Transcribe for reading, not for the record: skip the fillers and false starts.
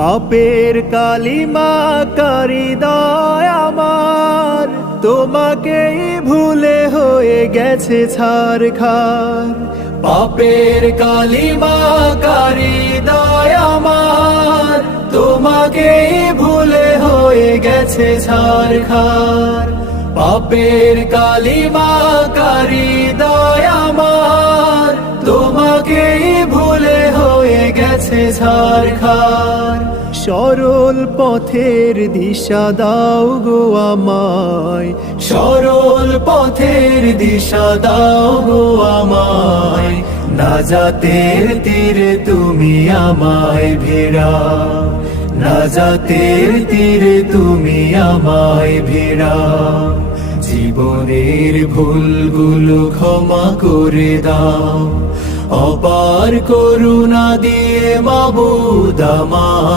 পাপের কালিমা হৃদয় আমার, তোমাকেই ভুলে হয়ে গেছে ছারখার। পাপের কালিমা হৃদয় আমার, তোমাকেই ভুলে হয়ে গেছে ছারখার। পাপের কালিমা হৃদয় আমার, তোমাকেই ভুলে হয়ে গেছে ছারখার। সরল পথের দিশা দাও গো আমায়, সরল পথের দিশা দাও গো আমায়। নাজাতের তীরে তুমি আমায় ভিড়াও, নাজাতের তীরে তুমি আমায় ভিড়াও। জীবনের ভুলগুলো ক্ষমা করে দাও, অপার করুণা দিয়ে মাবুদ আমার।